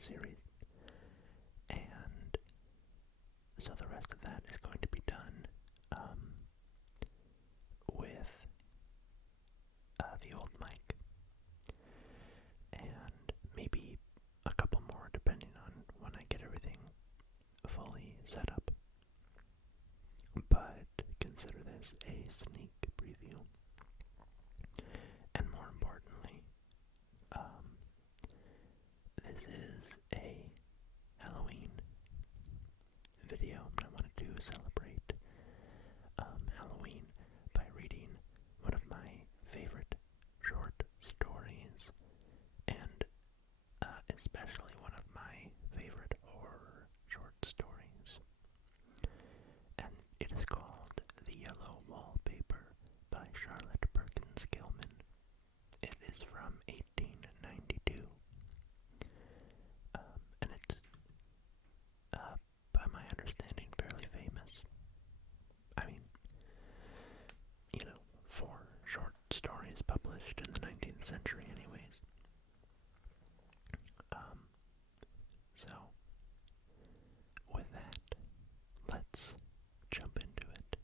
series. And so the rest of that is going to be done with the old mic. And maybe a couple more depending on when I get everything fully set up. But consider this a sneak preview. And more importantly, this is a Halloween video. I wanted to celebrate Halloween by reading one of my favorite short stories, and especially one of my favorite horror short stories. And it is called The Yellow Wallpaper by Charlotte Perkins Gilman. It is from 1892. And it's, by my understanding, fairly famous. I mean, for short stories published in the 19th century anyways. So, with that, let's jump into it.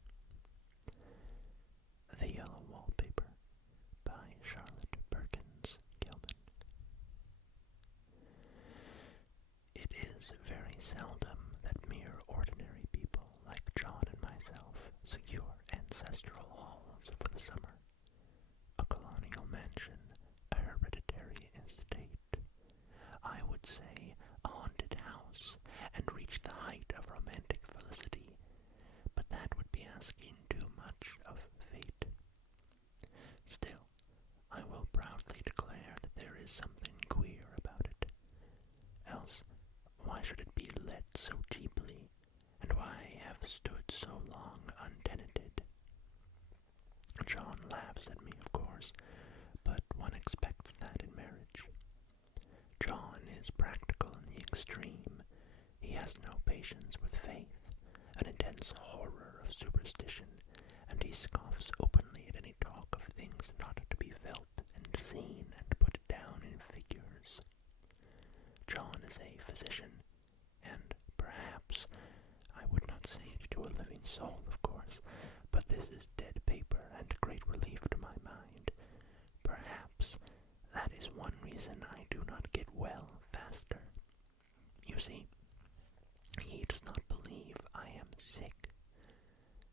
The Yellow Wallpaper by Charlotte Perkins Gilman. It is very seldom that mere ordinary people like John and myself secure ancestral halls for the summer, a colonial mansion, a hereditary estate, I would say a haunted house, and reach the height of romantic felicity, but that would be asking too much of fate. Still, I will proudly declare that there is something queer about it. Else, why should it be let so cheaply, and why have stood so long untenanted? John laughs at me, of course, but one expects that in marriage. John is practical in the extreme. He has no patience with faith, an intense horror of superstition, and he scoffs openly at any talk of things not to be felt and seen and put down in figures. John is a physician, and perhaps, I would not say it to a living soul, of course, but this is dead paper and great relief to my mind. Perhaps that is one reason I do not get well faster. You see, he does not believe I am sick.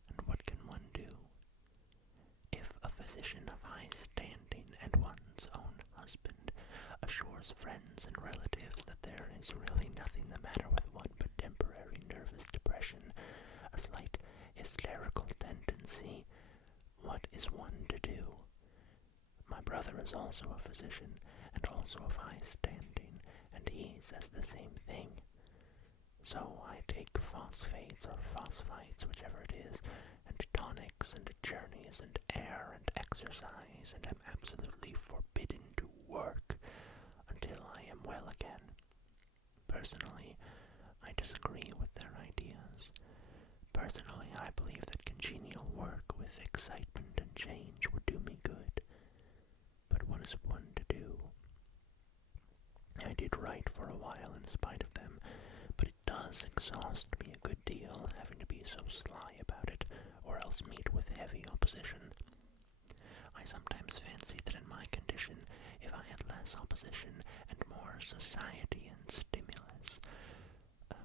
And what can one do? If a physician of high standing and one's own husband assures friends and relatives that there is really nothing the matter with one but temporary nervous depression, a slight hysterical tendency, what is one to do? My brother is also a physician, and also of high standing, and he says the same thing. So I take phosphates or phosphites, whichever it is, and tonics and journeys and air and exercise, and am absolutely forbidden to work until I am well again. Personally, I disagree with their ideas. Personally, I believe that congenial work with excitement and change would do me good. But what is one to do? I did write for a while in spite of them, but it does exhaust me a good deal having to be so sly about it, or else meet with heavy opposition. I sometimes fancy that in my condition, if I had less opposition and more society and stimulus,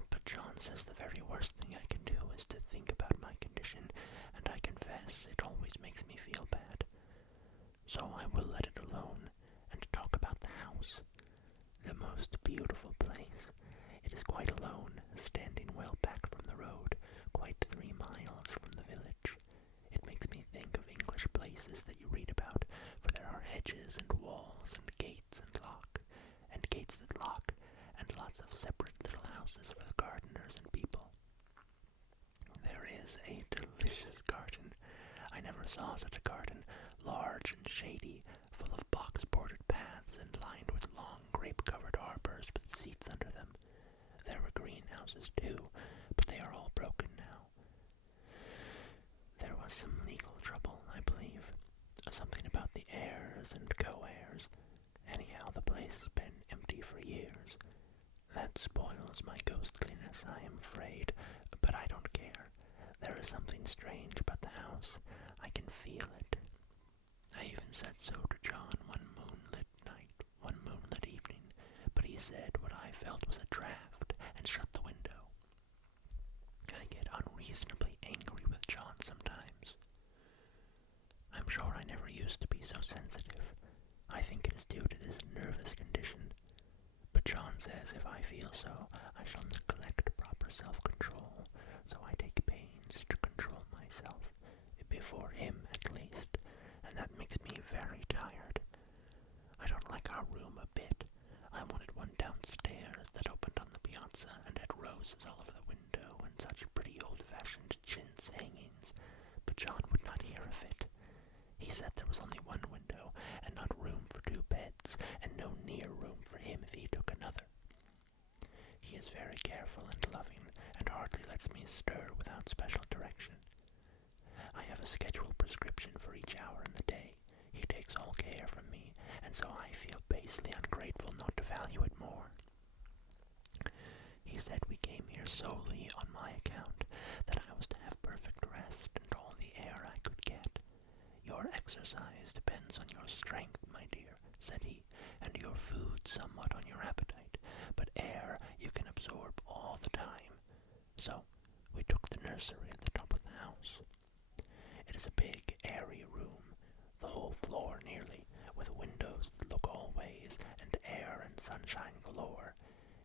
but John says the very worst thing I can do is to think about my condition, and I confess it always makes me feel bad. So I will let it alone, and talk about the house. The most beautiful place. It is quite alone, standing well back from the road, quite 3 miles from the village. It makes me think of English places that you read about, for there are hedges and walls and gates that lock, and lots of separate little houses for the gardeners and people. There is a delicious garden. I never saw such a garden, large and shady, full of box-bordered paths and lined with long grape-covered arbors with seats under them. There were greenhouses too, but they are all broken now. There was some legal trouble, I believe. Something about the heirs and co-heirs. Anyhow, the place has been empty for years. That spoils my ghostliness, I am afraid, but I don't care. There is something strange about the house. I can feel it. I even said so to John one moonlit evening, but he said what I felt was a draft and shut the window. I get unreasonably angry with John sometimes. I'm sure I never used to be so sensitive. I think it is due to this nervous condition. But John says if I feel so, I shall neglect proper self-control, so I take pains to control myself, before him at least, and that makes me very tired. I don't like our room a bit. I wanted one downstairs that opened on the piazza and had roses all over the window and such pretty old-fashioned chintz hangings, but John would not hear of it. He said there was only one window and not room for two beds, and no near room for him if he took another. He is very careful and loving, and hardly lets me stir without special direction. I have a scheduled prescription for each hour in the day. He takes all care from me, and so I feel basely ungrateful not to value it more. He said we came here solely on my account, that I was to have perfect rest and all the air I could get. Your exercise depends on your strength, my dear, said he, and your food somewhat on your appetite, but air you can absorb all the time. So we took the nursery at the top of the house. It is a big, airy room, the whole floor nearly, with windows that look all ways, and air and sunshine galore.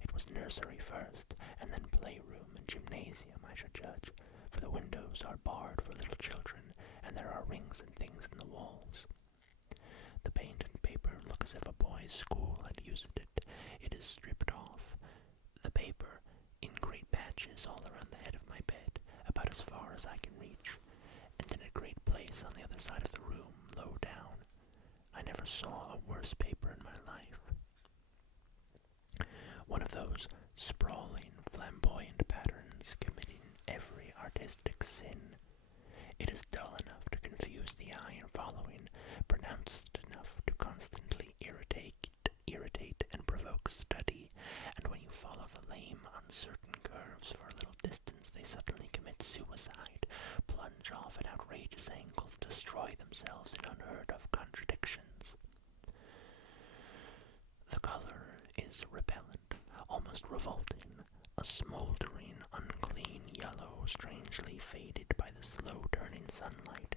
It was nursery first, and then playroom and gymnasium, I should judge, for the windows are barred for little children, and there are rings and things in the walls. The paint and paper look as if a boy's school had used it. It is stripped off. The paper, in great patches all around the head of my bed, about as far as I can reach, and in a great place on the other side of the room, low down. I never saw a worse paper in my life. One of those sprawling, flamboyant patterns committing every artistic sin. It is dull enough to confuse the eye in following, pronounced enough to constantly irritate and provoke study, and when you follow the lame, uncertain curves for a little distance, they suddenly commit suicide, plunge off at outrageous angles, destroy themselves in unheard-of contradictions. The color is repellent, almost revolting, a smoldering, unclean yellow, strangely faded by the slow-turning sunlight.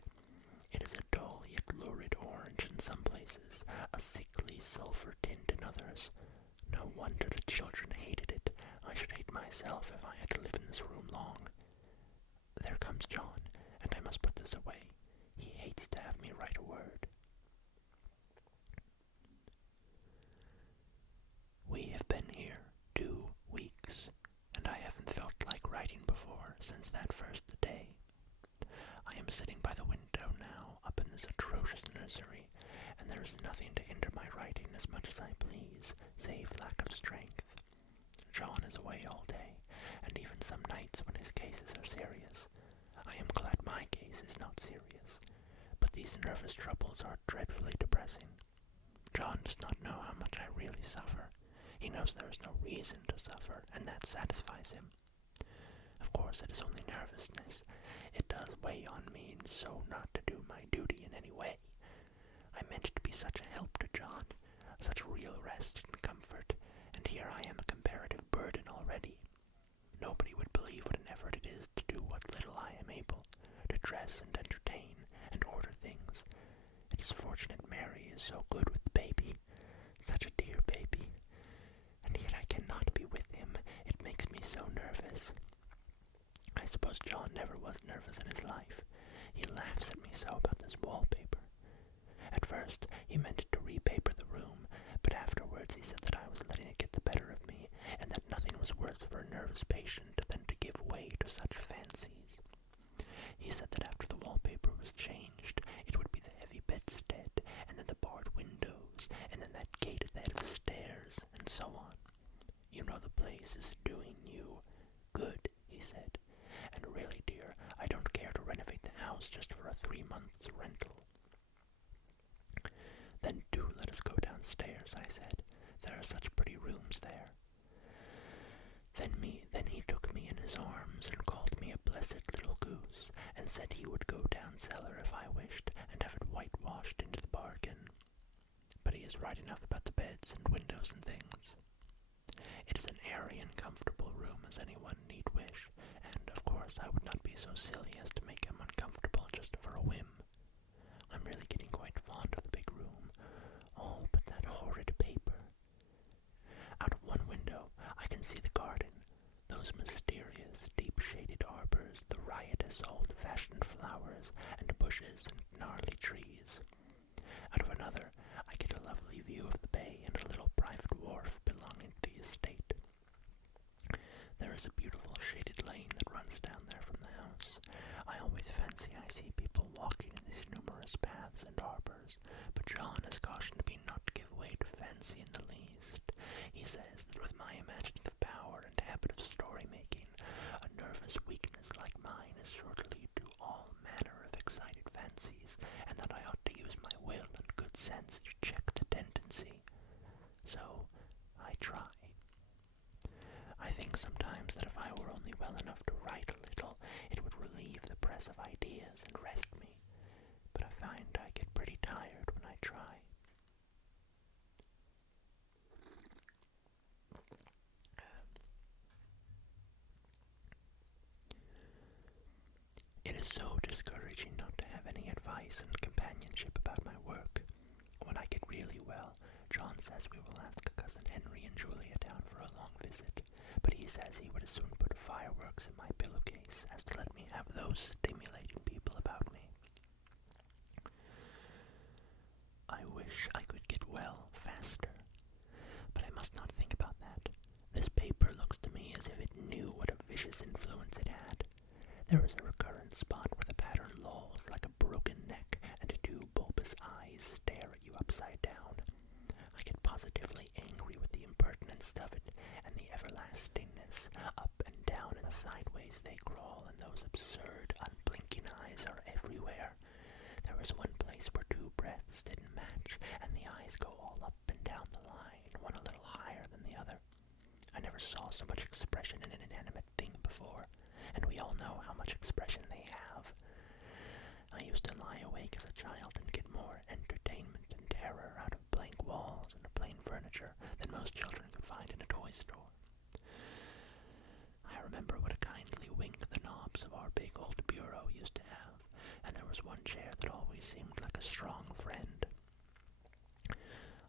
It is a dull yet lurid orange in some places, a sickly sulphur tint in others. No wonder the children hated it. I should hate myself if I had to live in this room long. There comes John, and I must put this away. He hates to have me write a word. We have been here 2 weeks, and I haven't felt like writing before since that first day. I am sitting by the window now, up in this atrocious nursery, and there is nothing to hinder my writing as much as I please, save lack of strength. John is away all day, and even some nights when his cases are serious. I am glad my case is not serious, but these nervous troubles are dreadfully depressing. John does not know how much I really suffer. He knows there is no reason to suffer, and that satisfies him. Of course, it is only nervousness. It does weigh on me so not to do my duty in any way. I meant to be such a help to John, such real rest and comfort, and here I am a comparative burden already. Nobody would believe what an effort it is to do what little I am able, to dress and entertain and order things. It is fortunate Mary is so good with the baby, such a dear baby, and yet I cannot be with him. It makes me so nervous. I suppose John never was nervous in his life. He laughs at me so about this wallpaper. At first, he meant to repaper the room, but afterwards he said that I was letting it get the better of me, and that nothing was worse for a nervous patient than to give way to such fancies. He said that after the wallpaper was changed, it would be the heavy bedstead, and then the barred windows, and then that gate at the head of the stairs, and so on. You know the place is doing you good, he said, and really, dear, I don't care to renovate the house just for a 3 months' rental. Then do let us go downstairs, I said. There are such pretty rooms there. right enough about the beds and windows and things. It is an airy and comfortable room as anyone need wish, and of course I would not be so silly as to make him uncomfortable just for a whim. I'm really getting quite fond of the big room, all but that horrid paper. Out of one window I can see the garden, those mysterious, deep-shaded arbors, the riotous, old-fashioned flowers and bushes and gnarly trees. Out of another I get a lovely view of the bay and a little private wharf belonging to the estate. There is a beautiful shaded lane that runs down there from the house. I always fancy I see people walking in these numerous paths and arbors, but John has cautioned me not to give way to fancy in the least. He says that with my imaginative power and habit of story-making, a nervous weakness like mine is sure to lead to all manner of excited fancies, and that I ought to use my will and good sense to check the tendency. So I try. I think sometimes that if I were only well enough to write a little, it would relieve the press of ideas and rest me, but I find I get pretty tired when I try. It is so discouraging not to have any advice and companionship about my work. When I get really well, John says we will ask Cousin Henry and Julia down for a long visit, but he says he would as soon put fireworks in my pillowcase as to let me have those stimulating people about me. I wish I could get well faster, but I must not think about that. This paper looks to me as if it knew what a vicious influence it had. There is a recurrent spot where the pattern lolls like a broken neck, and two bulbous eyes stare at you upside down. I get positively angry with the impertinence of it, and the everlastingness. Up and down and sideways they crawl, and those absurd, unblinking eyes are everywhere. There is one place where two breaths didn't match, and the eyes go all up and down the line, one a little higher than the other. I never saw so much expression in an inanimate thing before, and we all know how much expression they have. I used to lie awake as a child and get more entertainment and terror out of blank walls and plain furniture than most children could find in a toy store. I remember what a kindly wink the knobs of our big old bureau used to have, and there was one chair that always seemed like a strong friend.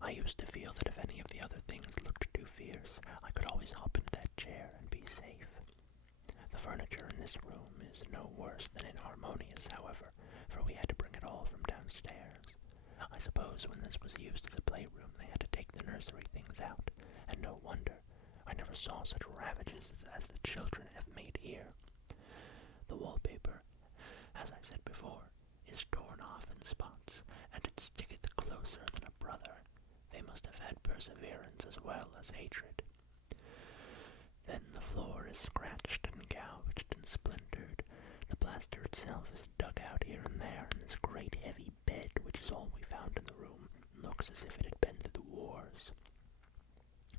I used to feel that if any of the other things looked too fierce, I could always hop into that chair and be safe. The furniture in this room is no worse than inharmonious, however, for we had to bring it all from downstairs. I suppose when this was used as a playroom they had to take the nursery things out, and no wonder. I never saw such ravages as the children have made here. The wallpaper, as I said before, is torn off in spots, and it sticketh closer than a brother. They must have had perseverance as well as hatred. Then the floor is scratched and gouged and splintered. The plaster itself is dug out here and there, and this great heavy bed, which is all we found in the room, looks as if it had been through the wars.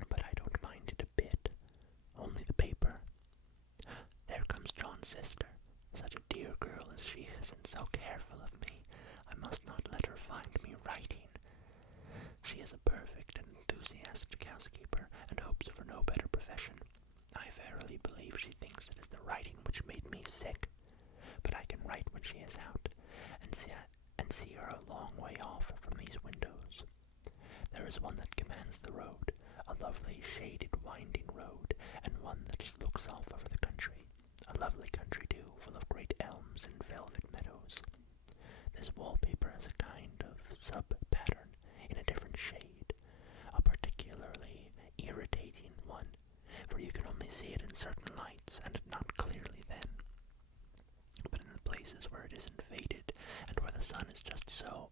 But I don't mind it a bit. Only the paper. There comes John's sister. Such a dear girl as she is, and so careful of me. I must not let her find me writing. She is a perfect and enthusiastic housekeeper, and hopes for no better profession. I verily believe she thinks it is the writing which made me sick, but I can write when she is out, and see her a long way off from these windows. There is one that commands the road, a lovely shaded winding road, and one that just looks off over the country, a lovely country too, full of great elms and velvet meadows. This wallpaper has a kind of sub-pattern in a different shade, a particularly irritating one, for you can only see it in certain lights, and not clearly then. But in the places where it isn't faded, and where the sun is just so,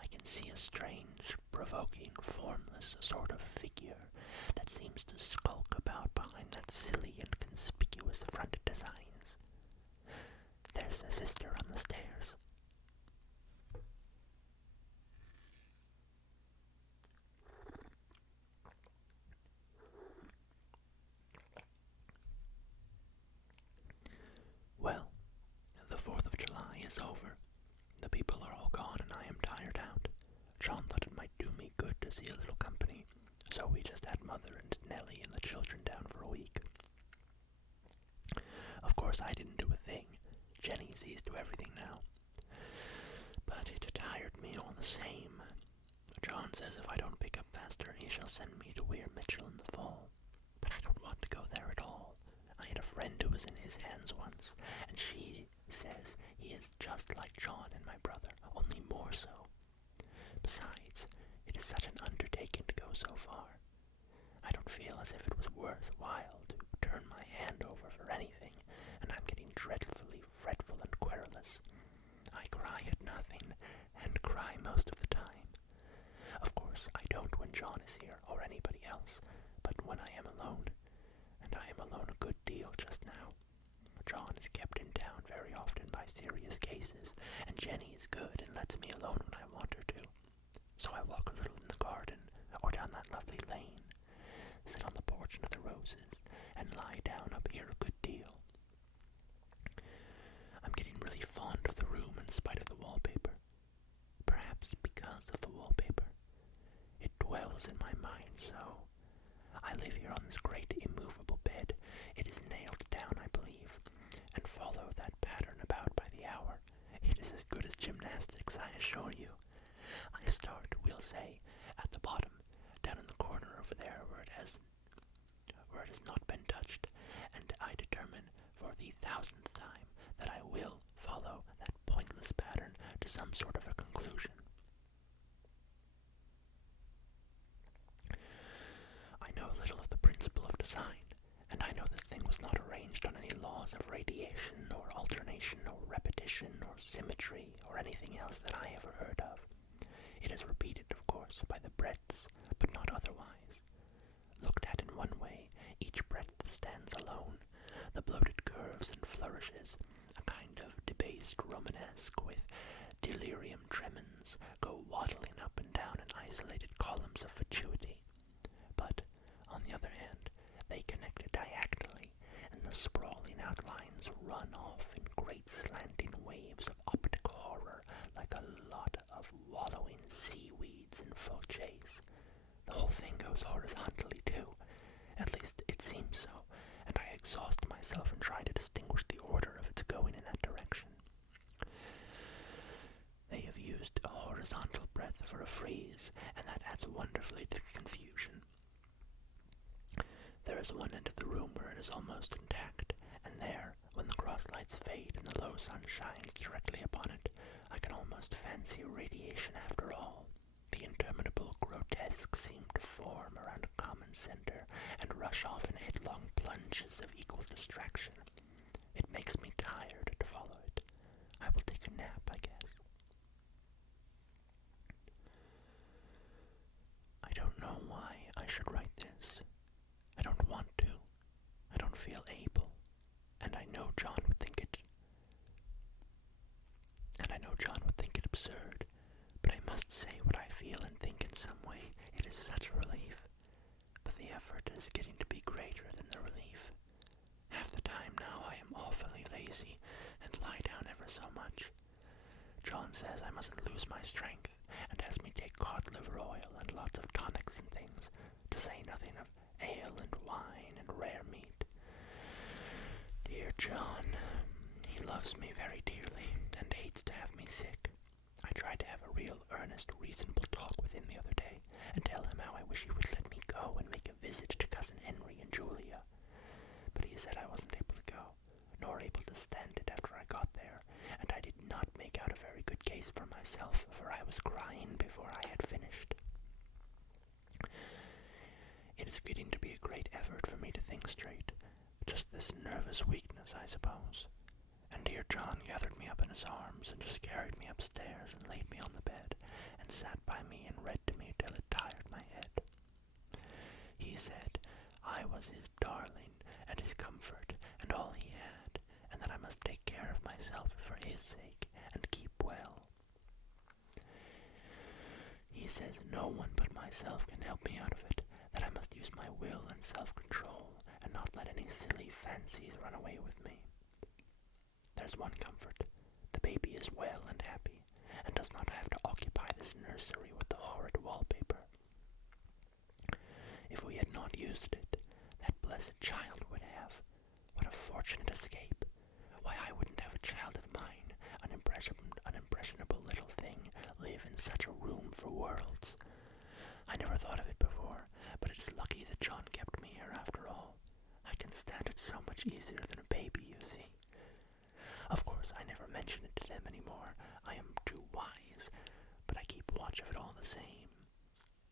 I can see a strange, provoking, formless sort of figure that seems to skulk about behind that silly and conspicuous front designs. There's a sister on the stairs. Well, the 4th of July is over. The people are all gone and I am tired out. John thought it might do me good to see a little mother and Nellie and the children down for a week. Of course, I didn't do a thing. Jenny sees to everything now. But it tired me all the same. John says if I don't pick up faster, he shall send me to Weir Mitchell in the fall. But I don't want to go there at all. I had a friend who was in his hands once, and she says he is just like John and my brother, only more so. Besides, it is such an undertaking to go so far. I don't feel as if it was worthwhile to turn my hand over for anything, and I'm getting dreadfully fretful and querulous. I cry at nothing, and cry most of the time. Of course, I don't when John is here, or anybody else, but when I am alone, and I am alone a good deal just now. John is kept in town very often by serious cases, and Jenny is good and lets me alone when I want her to. So I walk a little in the garden, or down that lovely lane, sit on the porch under the roses, and lie down up here a good deal. I'm getting really fond of the room in spite of the wallpaper. Perhaps because of the wallpaper. It dwells in my mind so. I live here on this great immovable bed. It is nailed down, I believe, and follow that pattern about by the hour. It is as good as gymnastics, I assure you. I start, we'll say, at the bottom, down in the corner over there where it has not been touched, and I determine for the 1000th time that I will follow that pointless pattern to some sort of a conclusion. I know little of the principle of design, and I know this thing was not arranged on any laws of radiation or alternation or repetition or symmetry or anything else that I ever heard of. It is repeated, of course, by the breadths, but not otherwise. Looked at in one way, each breadth stands alone. The bloated curves and flourishes, a kind of debased Romanesque with delirium tremens, go waddling up and down in isolated columns of fatuity. But, on the other hand, they connect diagonally, and the sprawling outlines run off in great slanting waves of optic horror like a lot of wallowing seaweeds in full chase. The whole thing goes horizontally, too. At least it seems so, and I exhaust myself in trying to distinguish the order of its going in that direction. They have used a horizontal breadth for a frieze, and that adds wonderfully to the confusion. There is one end of the room where it is almost intact, and there, when the cross lights fade and the low sun shines directly upon it, I can almost fancy radiation after all. The interminable grotesques seem to form around a common center and rush off in headlong plunges of equal distraction. It makes me tired to follow it. I will take a nap, I guess. I don't know why I should write this. I don't want to. I don't feel able. And I know John would think it absurd, but I must say what I feel and think in some way. It is such a relief. But the effort is getting to be greater than the relief. Half the time now I am awfully lazy and lie down ever so much. John says I mustn't lose my strength and has me take cod liver oil and lots of tonics and things, to say nothing of ale and wine and rare meat. Dear John, he loves me very dearly and hates to have me sick. I tried to have a real earnest, reasonable talk with him the other day and tell him how I wish he would let me go and make a visit to Cousin Henry and Julia. But he said I wasn't able to go, nor able to stand it after I got there, and I did not make out a very good case for myself, for I was crying before I had finished. It is getting to be a great effort for me to think straight. Just this nervous weakness, I suppose. And dear John gathered me up in his arms and just carried me upstairs and laid me on the bed and sat by me and read to me till it tired my head. He said I was his darling and his comfort and all he had, and that I must take care of myself for his sake and keep well. He says no one but myself can help me out of it, that I must use my will and self-control and not let any silly fancies run away with me. There's one comfort. The baby is well and happy, and does not have to occupy this nursery with the horrid wallpaper. If we had had not used it, that blessed child would have. What a fortunate escape. Why, I wouldn't have a child of mine, an impressionable little thing, live in such a room for worlds. I never thought of it before, but it is lucky that John kept me here after all. I can stand it so much easier than a baby, you see. Of course, I never mention it to them anymore. I am too wise, but I keep watch of it all the same.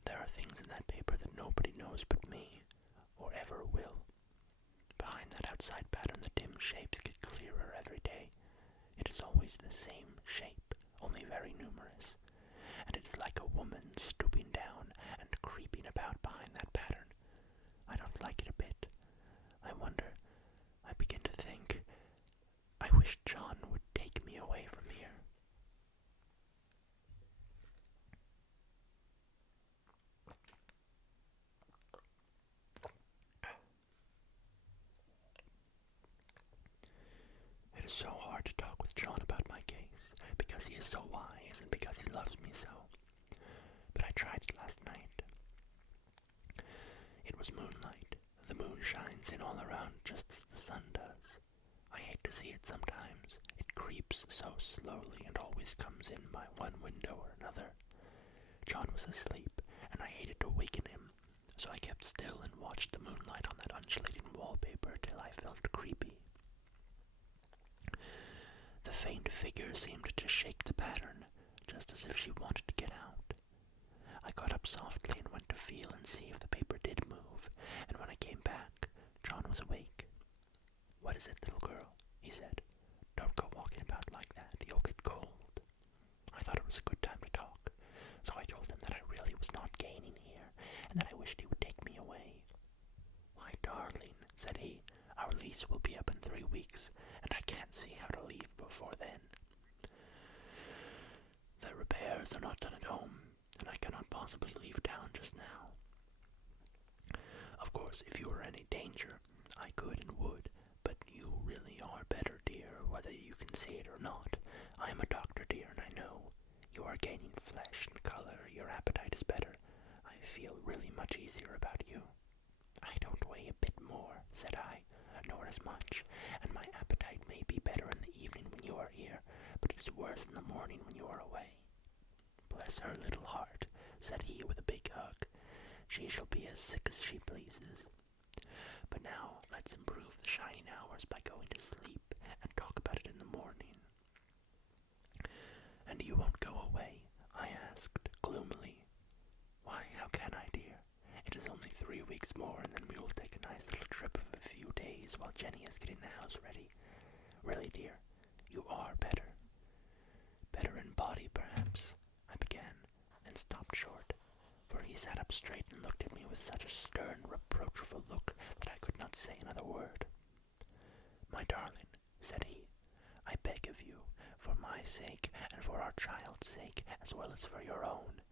There are things in that paper that nobody knows but me, or ever will. Behind that outside pattern, the dim shapes get clearer every day. It is always the same shape, only very numerous, and it is like a woman stooping down and creeping about behind that pattern. I don't like it a bit. I wonder, I begin to think, I wish John would take me away from here. It is so hard to talk with John about my case, because he is so wise and because he loves me so. But I tried it last night. It was moonlight. The moon shines in all around just as the sun does. I hate to see it sometimes. It creeps so slowly and always comes in by one window or another. John was asleep, and I hated to waken him, so I kept still and watched the moonlight on that undulating wallpaper till I felt creepy. The faint figure seemed to shake the pattern, just as if she wanted to get out. I got up softly and went to feel and see if the paper did move, and when I came back, John was awake. "What is it, little girl?" he said. "Don't go walking about like that. You'll get cold." I thought it was a good time to talk, so I told him that I really was not gaining here, and that I wished he would take me away. "Why, darling," said he, "our lease will be up in 3 weeks, and I can't see how to leave before then. The repairs are not done at home, and I cannot possibly leave town just now. Of course, if you were in any danger, I could and would, but you really are better, dear, whether you can see it or not. I am a doctor, dear, and I know. You are gaining flesh and color, your appetite is better. I feel really much easier about you." "I don't weigh a bit more," said I, "nor as much, and my appetite may be better in the evening when you are here, but it is worse in the morning when you are away." "Bless her little heart," said he with a big hug. "She shall be as sick as she pleases. But now let's improve the shining hours by going to sleep and talk about it in the morning." "And you won't go away?" I asked gloomily. "Why, how can I, dear? It is only 3 weeks more, and then we will take a nice little trip of a few days while Jenny is getting the house ready. Really, dear, you are better." "Better in body, perhaps," I began, and stopped short, for he sat up straight and looked at me with such a stern, reproachful look that I could not say another word. "My darling," said he, "I beg of you, for my sake and for our child's sake, as well as for your own,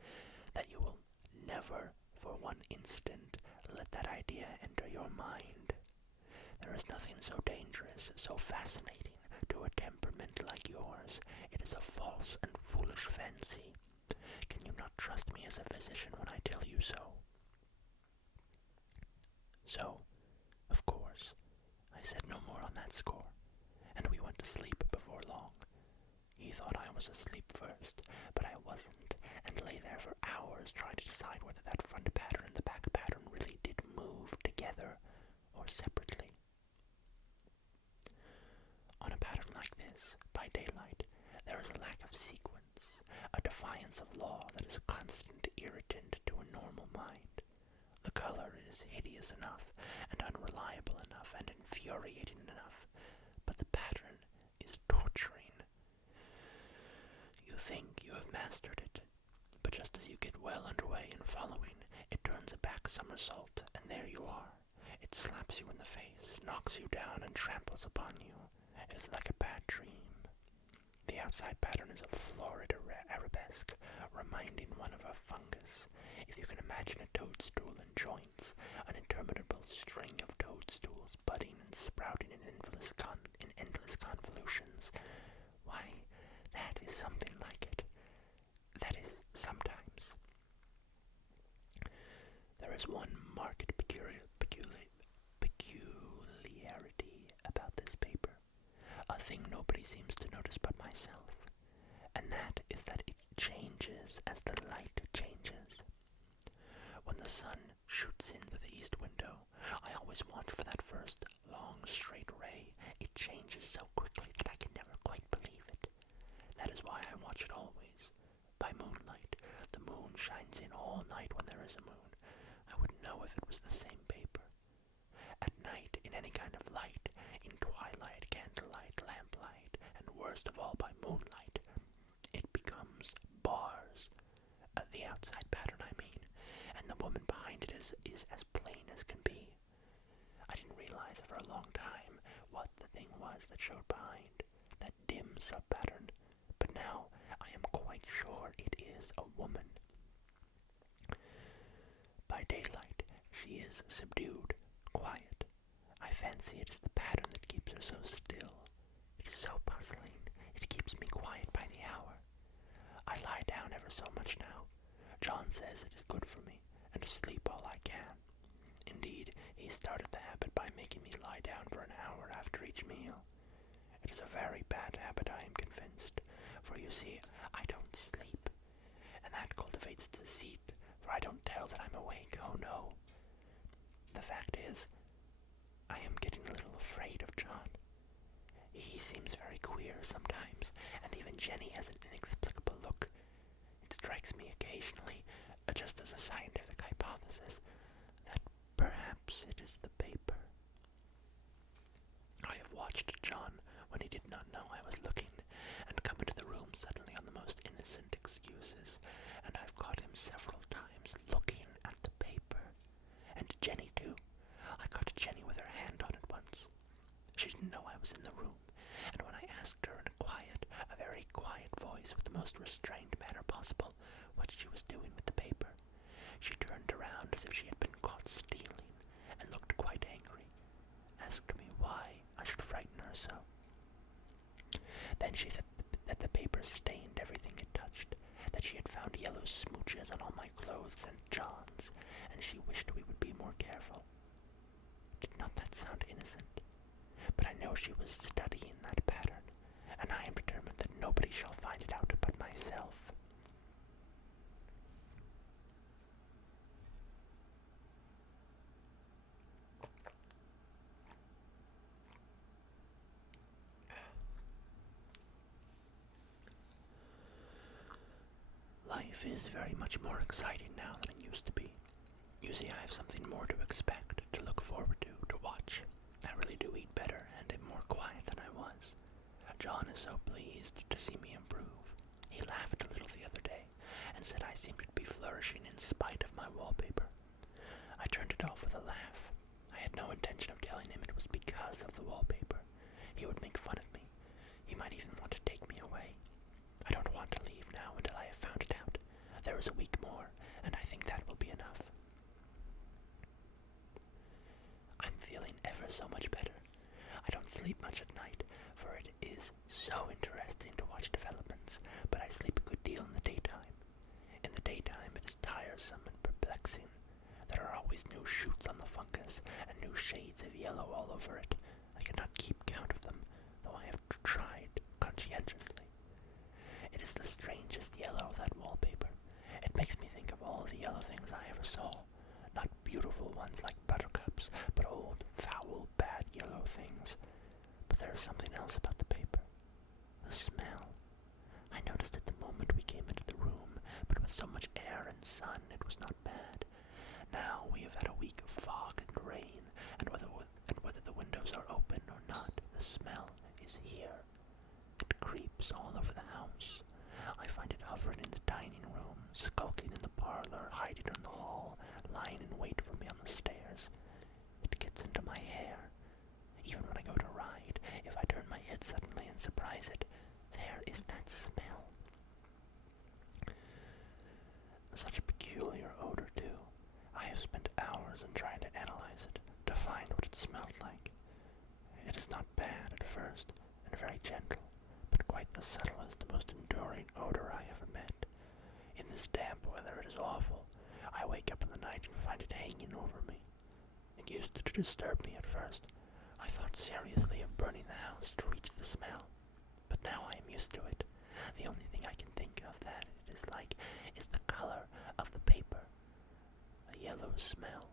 that you will never for one instant let that idea enter your mind. There is nothing so dangerous, so fascinating to a temperament like yours. It is a false and foolish fancy. Can you not trust me as a physician when I tell you so?" So, of course, I said no more on that score, and we went to sleep before long. He thought I was asleep first, but I wasn't, and lay there for hours trying to decide whether that front pattern and the back pattern really did move together or separately. On a pattern like this, by daylight, there is a lack of sequence, a defiance of law that is a constant irritant to a normal mind. The color is hideous enough, and unreliable enough, and infuriating enough, but the pattern is torturing. You think you have mastered it, but just as you get well underway in following, it turns a back somersault, and there you are. It slaps you in the face, knocks you down, and tramples upon you. It is like a bad dream. The outside pattern is a florid arabesque, reminding one of a fungus. If you can imagine a toadstool in joints, an interminable string of toadstools budding and sprouting in endless convolutions, why, that is something like it. That is, sometimes. There is one marked peculiarity thing nobody seems to notice but myself, and that is that it changes as the light changes. When the sun shoots in through the east window, I always watch for that first long straight ray. It changes so quickly that I can never quite believe it. That is why I watch it always. By moonlight, the moon shines in all night when there is a moon. I wouldn't know if it was the same paper. At night, in any kind of light, in twilight, candlelight, lamplight, and worst of all by moonlight, it becomes bars. The outside pattern, I mean, and the woman behind it is as plain as can be. I didn't realize for a long time what the thing was that showed behind, that dim sub-pattern, but now I am quite sure it is a woman. By daylight, she is subdued, quiet. I fancy it is the pattern that keeps her so still. It's so puzzling. It keeps me quiet by the hour. I lie down ever so much now. John says it is good for me, and to sleep all I can. Indeed, he started the habit by making me lie down for an hour after each meal. It is a very bad habit, I am convinced, for you see, I don't sleep, and that cultivates deceit, for I don't tell that I'm awake, oh no. The fact is, I am getting a little afraid of John. He seems very queer sometimes, and even Jenny has an inexplicable look. It strikes me occasionally, just as a scientific hypothesis, that perhaps it is the paper. I have watched John when he did not know I was looking, and come into the room suddenly on the most innocent excuses, and I've caught him several times looking at the paper. And Jenny, too. I caught Jenny with her hand on it once. She didn't know I was in the room, and when I asked her in a very quiet voice with the most restrained manner possible, what she was doing with the paper, she turned around as if she had been caught stealing, and looked quite angry, asked me why I should frighten her so. Then she said that the paper stained everything it touched, that she had found yellow smooches on all my clothes and John's, and she wished we would be more careful. Did not that sound innocent? But I know she was studying that pattern, and I am determined that nobody shall find it out but myself. Life is very much more exciting now than it used to be. You see, I have something more to expect, to look forward to watch. I really do eat better and am more quiet than I was. John is so pleased to see me improve. He laughed a little the other day, and said I seemed to be flourishing in spite of my wallpaper. I turned it off with a laugh. I had no intention of telling him it was because of the wallpaper. He would make fun of me. He might even want to take me away. I don't want to leave now until I have found it out. There is a week more, and I think that will be enough. I'm feeling ever so much better. I don't sleep much at night, for it is so interesting to watch developments, but I sleep a good deal in the daytime. In the daytime it is tiresome and perplexing. There are always new shoots on the fungus, and new shades of yellow all over it. I cannot keep count of them, though I have tried conscientiously. It is the strangest yellow, that wallpaper. It makes me think of all the yellow things I ever saw. Not beautiful ones like buttercups, but old, foul, bad yellow things. But there is something else about the paper. The smell. I noticed it the moment we came into the room, but with so much air and sun it was not bad. Now we have had a week of fog and rain, and whether the windows are open or not, the smell is here. It creeps all over the house. I find it hovering in the dining room, skulking in the parlor, hiding in the hall, lying in wait for me on the stairs. It gets into my hair. Even when I go to ride, if I turn my head suddenly and surprise it, there is that smell. Such a peculiar odor, too. I have spent hours in trying to analyze it, to find what it smelled like. It is not bad at first, and very gentle, but quite the subtlest, most enduring odor I ever met. In this damp weather it is awful. I wake up in the night and find it hanging over me. It used to disturb me at first. I thought seriously of burning the house to reach the the smell, but now I am used to it. The only thing I can think of that it is like is the color of the paper, a yellow smell.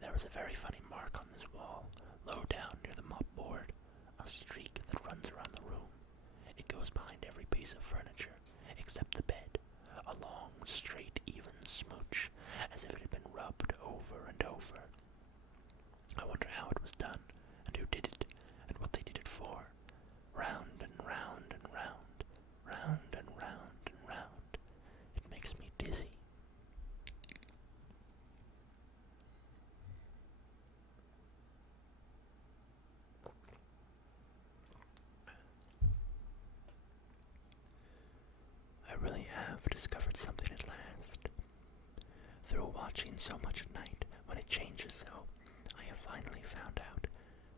There is a very funny mark on this wall, low down near the mopboard, a streak that runs around the room. It goes behind every piece of furniture, except the bed, a long, straight, even smooch, as if it had been rubbed over and over. I wonder how it was done, and who did it, and what they did it for. Round and round and round, round and round and round. It makes me dizzy. I really have discovered something at last. Through watching so much at night, when it changes so, I have finally found out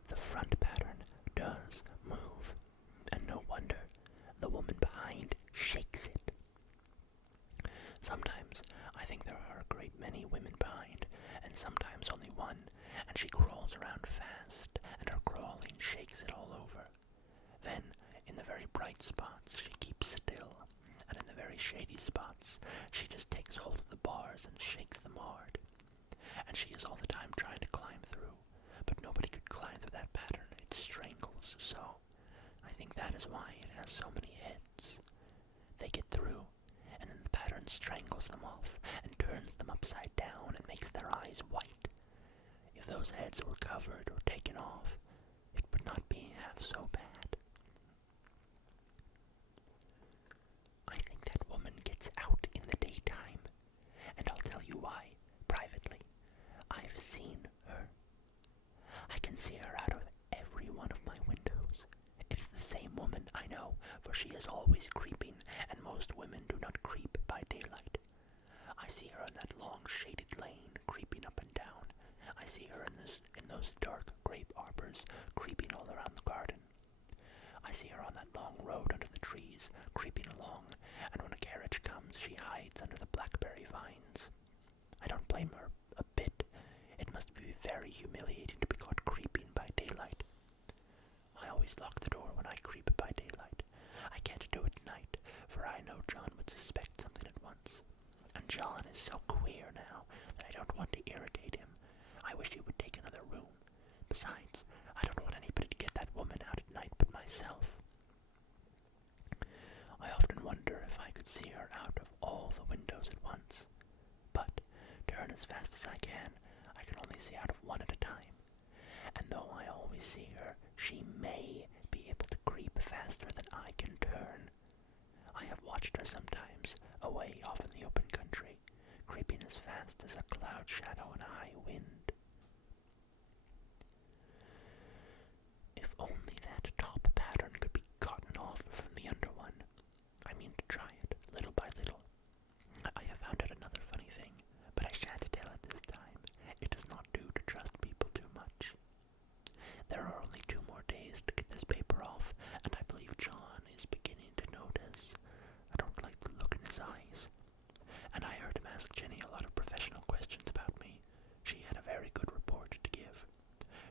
the front pattern does move, and no wonder the woman behind shakes it. Sometimes I think there are a great many women behind, and sometimes only one, and she crawls around fast, and her crawling shakes it all over. Then, in the very bright spots, she keeps still, and in the very shady spots, she just takes hold of the bars and shakes them hard. And she is all the time trying to climb through, but nobody could climb through that pattern. It strangles so. I think that is why it has so many heads. They get through, and then the pattern strangles them off and turns them upside down and makes their eyes white. If those heads were covered or taken off, it would not be half so bad. I think that woman gets out in the daytime, and I'll tell you why, privately. I've seen her. I can see her out of every one of my windows. It is the same woman, I know, for she is always creeping, and most women do not creep by daylight. I see her in that long shaded lane, creeping up and down. I see her in those dark grape arbors, creeping all around the garden. I see her on that long road under the trees, creeping along, and when a carriage comes, she hides under the blackberry vines. I don't blame her a bit. It must be very humiliating to be caught creeping by daylight. I always lock the door when I creep by daylight. I can't do it at night, for I know John would suspect something at once. And John is so queer now that I don't want to irritate him. I wish he would take another room. Besides, I don't want anybody to get that woman out at night but myself. I often wonder if I could see her out of all the windows at once. But, turn as fast as I can only see out of one at a time. And though I always see her, she may be able to creep faster than I can turn. I have watched her sometimes, away off in the open country, creeping as fast as a cloud shadow in a high wind. If only that top pattern could be gotten off from the under one. I mean to try it, little by little. I have found out another funny thing, but I shan't tell it this time. It does not do to trust people too much. There are only 2 more days to get this paper off, and I believe John is beginning to notice. I don't like the look in his eyes. And I heard him ask Jenny a lot of professional questions about me. She had a very good report to give.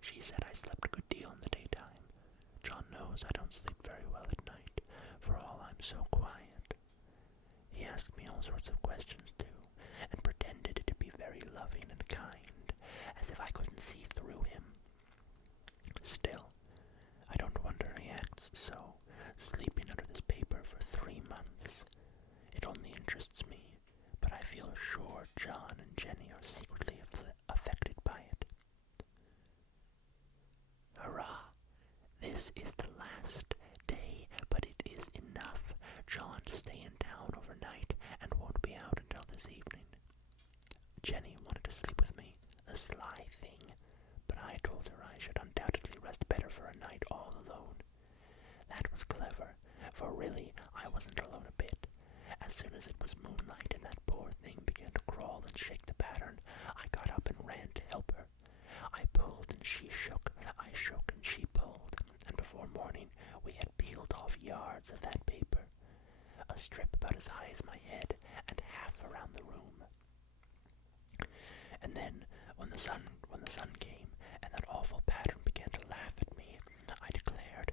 She said I slept a good deal in the daytime. John knows I don't sleep very well at night, for all I'm so quiet. He asked me all sorts of questions too, and pretended to be very loving and kind, as if I couldn't see through him. Still, I don't wonder he acts so, sleeping under this paper for 3 months. It only interests me, but I feel sure John and Jenny are secretly affected by it. Hurrah! This is the last day, but it is enough. John to stay in town overnight and won't be out until this evening. Jenny wanted to sleep with me, a sly thing, but I told her I should undoubtedly rest better for a night all alone. That was clever, for really I wasn't alone a bit. As soon as it was moonlight and that poor thing began to crawl and shake the pattern, I got up and ran to help her. I pulled and she shook, I shook and she pulled, and before morning we had peeled off yards of that paper, a strip about as high as my head and half around the room. And then, when the sun came and that awful pattern began to laugh at me, I declared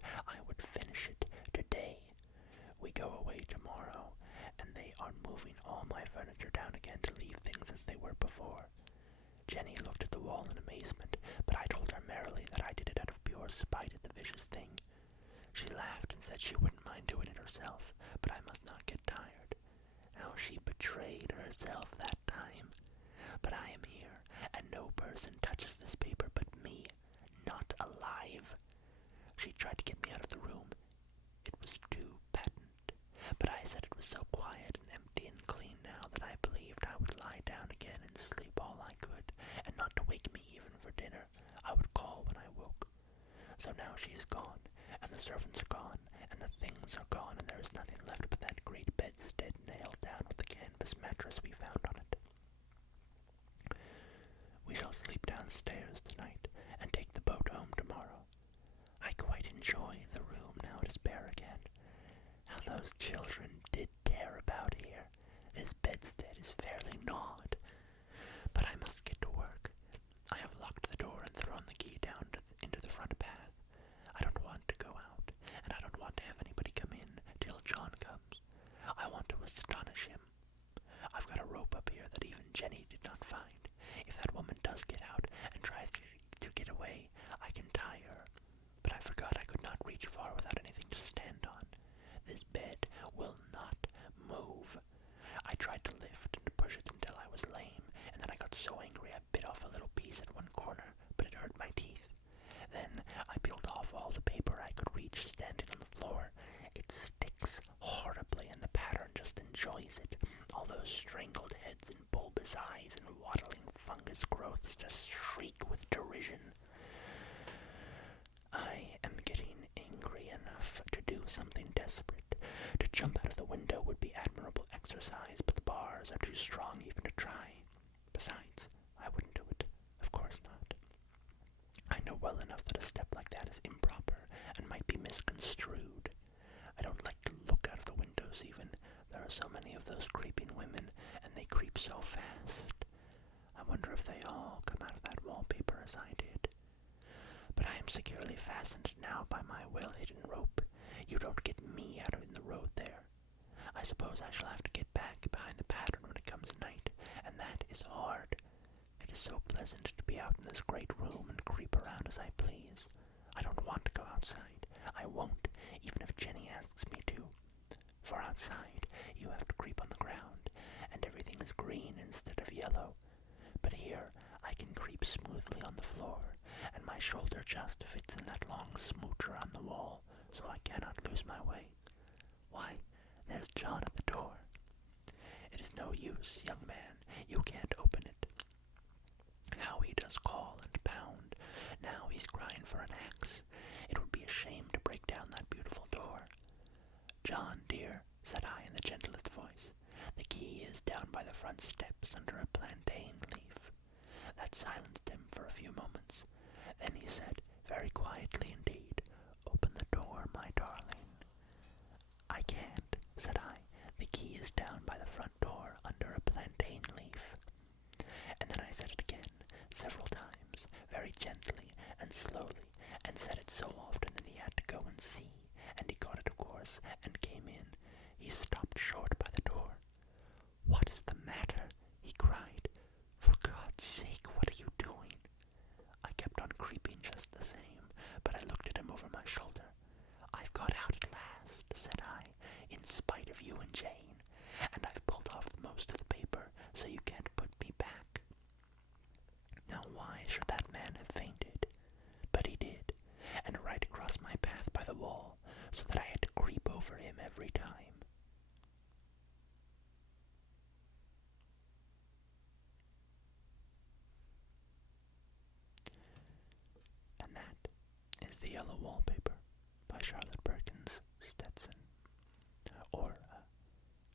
go away tomorrow, and they are moving all my furniture down again to leave things as they were before. Jenny looked at the wall in amazement, but I told her merrily that I did it out of pure spite at the vicious thing. She laughed and said she wouldn't mind doing it herself, but I must not get tired. How she betrayed herself that time. But I am here, and no person touches this paper but me, not alive. She tried to get me out of the room. It was too patent, but I said it was so quiet and empty and clean now that I believed I would lie down again and sleep all I could, and not to wake me even for dinner. I would call when I woke. So now she is gone, and the servants are gone, and the things are gone, and there is nothing left but that great bedstead nailed down with the canvas mattress we found on it. We shall sleep downstairs tonight, and take the boat home tomorrow. I quite enjoy the room now it is bare again. How those children did tear about here. This bedstead is fairly gnawed. But I must get to work. I have locked the door and thrown the key down into the front path. I don't want to go out, and I don't want to have anybody come in till John comes. I want to astonish him. I've got a rope up here that even Jenny did not find. If that woman does get out and tries to get away, I can tie her. But I forgot I could not reach far without anything to stand on. This bed will not move. I tried to lift and push it until I was lame, and then I got so angry I bit off a little piece at one corner, but it hurt my teeth. Then I peeled off all the paper I could reach standing on the floor. It sticks horribly, and the pattern just enjoys it. All those strangled heads and bulbous eyes and waddling fungus growths just shriek with derision. I am getting angry enough to do something desperate. To jump out of the window would be admirable exercise, but the bars are too strong even to try. Besides, I wouldn't do it. Of course not. I know well enough that a step like that is improper and might be misconstrued. I don't like to look out of the windows even. There are so many of those creeping women, and they creep so fast. I wonder if they all come out of that wallpaper as I did. But I am securely fastened now by my well-hidden rope. You don't get me out in the road there. I suppose I shall have to get back behind the pattern when it comes night, and that is hard. It is so pleasant to be out in this great room and creep around as I please. I don't want to go outside. I won't, even if Jenny asks me to. For outside, you have to creep on the ground, and everything is green instead of yellow. But here, I can creep smoothly on the floor, and my shoulder just fits in that long smoocher on the wall, so I cannot lose my way. Why, there's John at the door. It is no use, young man, you can't open it. How he does call and pound. Now he's crying for an axe. It would be a shame to break down that beautiful door. John, dear, said I in the gentlest voice, the key is down by the front steps under a plantain leaf. That silenced him for a few moments. Then he said, very quietly indeed, open the door, my darling. I can't, said I. The key is down by the front door under a plantain leaf. And then I said it again, several times, very gently and slowly, and said it so often that he had to go and see, and he got it, of course, and came in. He stopped short by the door. What is the matter? He cried. For God's sake, what are you doing? I kept on creeping just the same, but I looked at him over my shoulder. I've got out at last, said I, in spite of you and Jane, and I've pulled off most of the paper, so you can't put me back. Now why should that man have fainted? But he did, and right across my path by the wall, so that I had to creep over him every time. And that is The Yellow Wallpaper by Charlotte Perkins or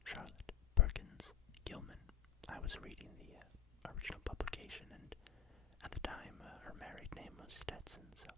Charlotte Perkins Gilman. I was reading the original publication, and at the time her married name was Stetson, so